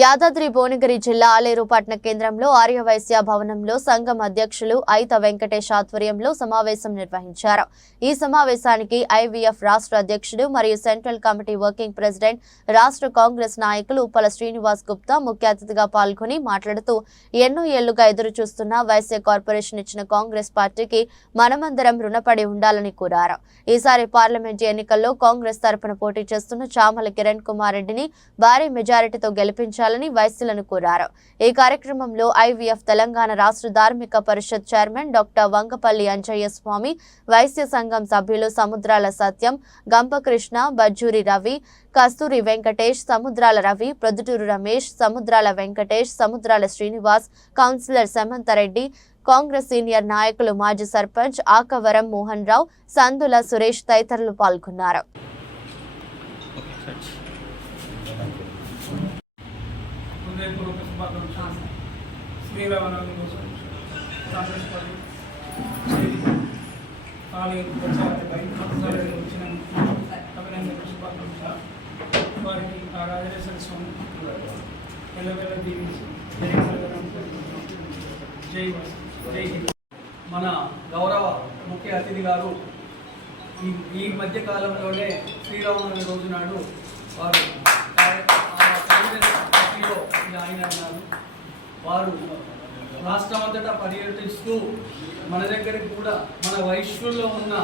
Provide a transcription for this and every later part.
యాదాద్రి భువనగిరి జిల్లా ఆలేరు పట్టణ కేంద్రంలో ఆర్యవైశ్య భవనంలో సంఘం అధ్యక్షులు ఐత వెంకటేష్ ఆధ్వర్యంలో సమావేశం నిర్వహించారు. ఈ సమావేశానికి ఐవీఎఫ్ రాష్ట్ర అధ్యక్షుడు మరియు సెంట్రల్ కమిటీ వర్కింగ్ ప్రెసిడెంట్ రాష్ట్ర కాంగ్రెస్ నాయకులు ఉప్పల శ్రీనివాస్ గుప్తా ముఖ్య అతిథిగా పాల్గొని మాట్లాడుతూ ఎన్నో ఏళ్ళుగా ఎదురు చూస్తున్న వైశ్య కార్పొరేషన్ ఇచ్చిన కాంగ్రెస్ పార్టీకి మనమందరం రుణపడి ఉండాలని కోరారు. ఈసారి పార్లమెంట్ ఎన్నికల్లో కాంగ్రెస్ తరపున పోటీ చేస్తున్న చామల కిరణ్ కుమార్ రెడ్డిని భారీ మెజారిటీతో గెలిపించారు. గెలిపించాలని వైశ్యులను కోరారు. ఈ కార్యక్రమంలో IVF Telangana Rashtra Dharmika Parishat chairman doctor Vangapalli Anjaiah Swamy Vysya Sangham సభ్యులు Samudrala Satyam Gampakrishna Bajjuri Ravi Kasturi Venkatesh Samudrala Ravi Proddatur Ramesh Samudrala Venkatesh Samudrala Srinivas councillor Samanthareddy Congress senior నాయకులు మాజీ సర్పంచ్ ఆకవరం మోహన్ రావు సందుల సురేష్ తదితరులు పాల్గొన్నారు. హృదయపూర్వక శుభాకాంక్షలు శ్రీరామనవమి కోసం Congress party ఖాళీ ప్రచారంపై వచ్చిన అభినందన శుభాకాంక్షలు వారికి ఆ స్వామి దీవించి. జై జై హింద్. మన గౌరవ ముఖ్య అతిథి గారు ఈ ఈ మధ్య కాలంలోనే శ్రీరామనవమి రోజు నాడు వారు పార్టీలో జాయిన్ అయినారు వారు రాష్ట్రం అంతటా పర్యటిస్తూ మన దగ్గరికి కూడా మన వైశ్యుల్లో ఉన్న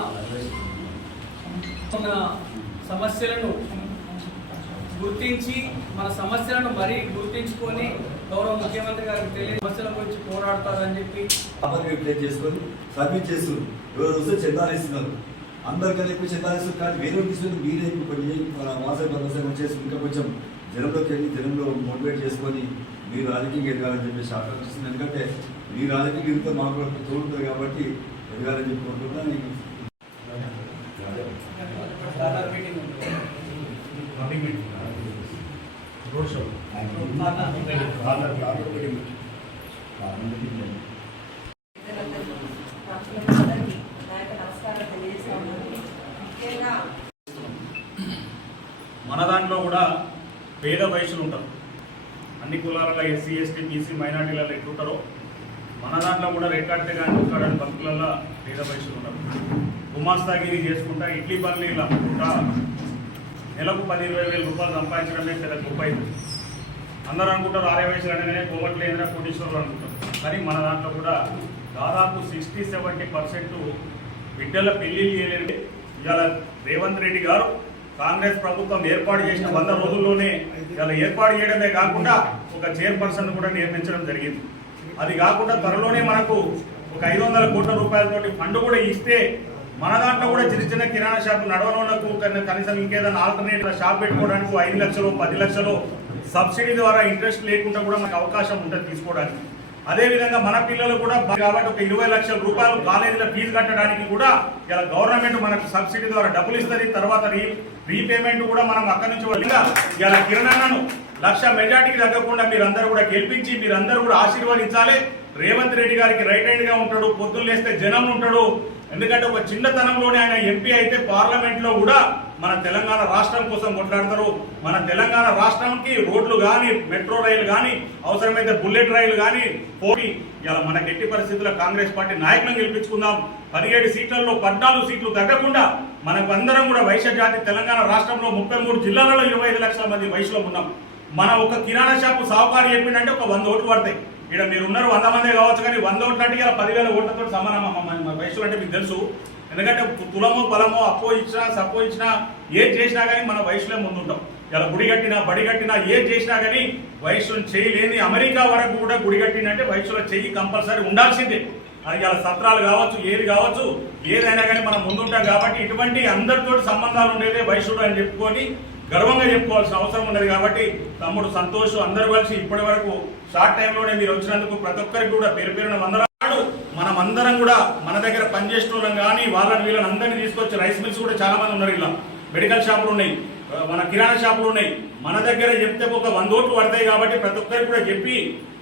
ఉన్న సమస్యలను గుర్తించి మన సమస్యలను మరీ గుర్తించుకొని గౌరవ ముఖ్యమంత్రి గారికి తెలియ సమస్యల గురించి పోరాడతారని చెప్పి అమర్గా చేసుకొని సబ్మిట్ చేస్తున్నారు ఎవరు వస్తే చందాలు ఇస్తున్నారు. అందరికన్నా ఎక్కువ చందాలు కానీ వేరే తీసుకొని మీరే ఎక్కువ కొన్ని మన బంధం చేసి ఇంకా కొంచెం జనంలోకి వెళ్ళి జనంలో మోటివేట్ చేసుకొని మీరు రాజకీయంగా ఎదగాలని చెప్పేసి ఆకాంక్షిస్తుంది. ఎందుకంటే మీ రాజకీయ ఎదుగుతా మాకు తోడుతుంది కాబట్టి ఎదగాలని చెప్పి కోరుకుంటున్నా షో. మన దాంట్లో కూడా పేద వయసులు ఉంటారు. అన్ని కులాలలో ఎస్సీ ఎస్టీ బీసీ మైనార్టీలలో ఎట్లుంటారో మన దాంట్లో కూడా రెక్కాడితే కానీ ఒక్కడని బతుకులలో పేద వయసులు ఉంటారు. గుమాస్తాగిరి చేసుకుంటా ఇడ్లీ పల్లీలు అమ్ముకుంటా నెలకు పది ఇరవై వేల రూపాయలు సంపాదించడమే పెద్ద గొప్ప అయింది అందరూ అనుకుంటారు ఆరే వయసులు అనగానే కోవట్లేదురా కోటీశ్వరులు అనుకుంటారు. కానీ మన దాంట్లో కూడా దాదాపు సిక్స్టీ సెవెంటీ పర్సెంట్ బిడ్డల పెళ్ళిళ్ళు చేయలేదు ఇవాళ రేవంత్ రెడ్డి గారు కాంగ్రెస్ ప్రభుత్వం ఏర్పాటు చేసిన వంద రోజుల్లోనే ఇలా ఏర్పాటు చేయడమే కాకుండా ఒక చైర్పర్సన్ కూడా నియమించడం జరిగింది. అది కాకుండా త్వరలోనే మనకు ఒక ఐదు వందల కోట్ల రూపాయలతోటి ఫండ్ కూడా ఇస్తే మన దాంట్లో కూడా చిన్న చిన్న కిరాణా షాపు నడవనోళ్ళకు కనీసం ఇంకేదైనా ఆల్టర్నేట్ షాప్ పెట్టుకోవడానికి ఐదు లక్షలు పది లక్షలు సబ్సిడీ ద్వారా ఇంట్రెస్ట్ లేకుండా కూడా మనకు అవకాశం ఉంటుంది తీసుకోవడానికి. అదే విధంగా మన పిల్లలు కూడా కాబట్టి ఒక ఇరవై లక్షల రూపాయలు కాలేజీలో ఫీజు కట్టడానికి కూడా ఇలా గవర్నమెంట్ మనకు సబ్సిడీ ద్వారా డబ్బులు ఇస్తుంది. తర్వాత రీ రీపేమెంట్ కూడా మనం అక్కడి నుంచి ఇలా కిరణాలను లక్ష మెజార్టీకి తగ్గకుండా మీరందరూ కూడా గెలిపించి మీరందరూ కూడా ఆశీర్వదించాలి. రేవంత్ రెడ్డి గారికి రైట్ హ్యాండ్గా ఉంటాడు పొద్దున్న లేస్తే జనం ఉంటాడు. ఎందుకంటే ఒక చిన్నతనంలోనే ఆయన ఎంపీ అయితే పార్లమెంట్లో కూడా మన తెలంగాణ రాష్ట్రం కోసం కొట్లాడతారు. మన తెలంగాణ రాష్ట్రానికి రోడ్లు కానీ మెట్రో రైలు కానీ అవసరమైతే బుల్లెట్ రైలు కానీ పోటీ. ఇలా మన గట్టి పరిస్థితుల్లో కాంగ్రెస్ పార్టీ నాయకులను గెలిపించుకుందాం. పదిహేడు సీట్లలో పద్నాలుగు సీట్లు తగ్గకుండా మనకు అందరం కూడా వైశ్య జాతి తెలంగాణ రాష్ట్రంలో ముప్పై మూడు జిల్లాలలో ఇరవై ఐదు లక్షల మంది వయసులో ఉన్నాం. మన ఒక కిరాణా షాపు సాహుకారు చెప్పిందంటే ఒక వంద ఓట్లు పడతాయి. ఇక్కడ మీరు ఉన్నారు వంద మందే కావచ్చు కానీ వంద ఓట్లు ఇలా పదివేల ఓట్లతో సమానం అమ్మ మన- అంటే మీకు తెలుసు. ఎందుకంటే తు- పొలము పొలమో అప్పో ఇచ్చినా సప్పో ఇచ్చినా ఏది చేసినా కానీ మన వయసులో ముందుంటాం. ఇలా గుడి కట్టినా బడి కట్టినా ఏది చేసినా కానీ వయసులో చేయలేని అమెరికా వరకు కూడా గుడి కట్టినంటే వయసులో చెయ్యి కంపల్సరీ ఉండాల్సిందే. అది ఇలా సత్రాలు కావచ్చు ఏది కావచ్చు ఏదైనా కానీ మనం ముందుంటాం కాబట్టి ఇటువంటి అందరితో సంబంధాలు ఉండేదే వయసుడు అని చెప్పుకొని గర్వంగా చెప్పుకోవాల్సిన అవసరం ఉన్నది కాబట్టి తమ్ముడు సంతోష్ అందరూ కలిసి ఇప్పటి వరకు షార్ట్ టైంలోనే మీరు వచ్చినందుకు ప్రతి ఒక్కరికి కూడా పేరు పేరున వందనాడు మనం అందరం కూడా మన దగ్గర పనిచేసిన వాళ్ళం కానీ వాళ్ళని వీళ్ళని అందరినీ తీసుకొచ్చి రైస్ మిల్స్ కూడా చాలా మంది ఉన్నారు ఇలా. మెడికల్ షాపులు ఉన్నాయి. మన కిరాణా షాపులు ఉన్నాయి. మన దగ్గర చెప్తే ఒక వంద ఓట్లు పడతాయి కాబట్టి ప్రతి ఒక్కరికి కూడా చెప్పి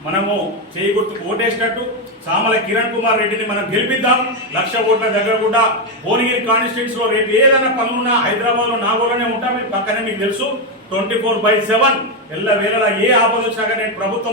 మనము చేయి గుర్తుకు ఓటేసినట్టు సామల కిరణ్ కుమార్ రెడ్డిని మనం గెలిపిద్దాం. లక్ష ఓట్ల దగ్గర కూడా భువనగిరి కాన్స్టిట్యూన్స్లో రేపు ఏదైనా పనులున్నా హైదరాబాద్లో నాగోలోనే ఉంటాం. మీకు పక్కనే మీకు తెలుసు. ట్వంటీ ఫోర్ బై సెవెన్ ఎల్ల వేళలా ఏ ఆపద వచ్చినా కానీ నేను ప్రభుత్వం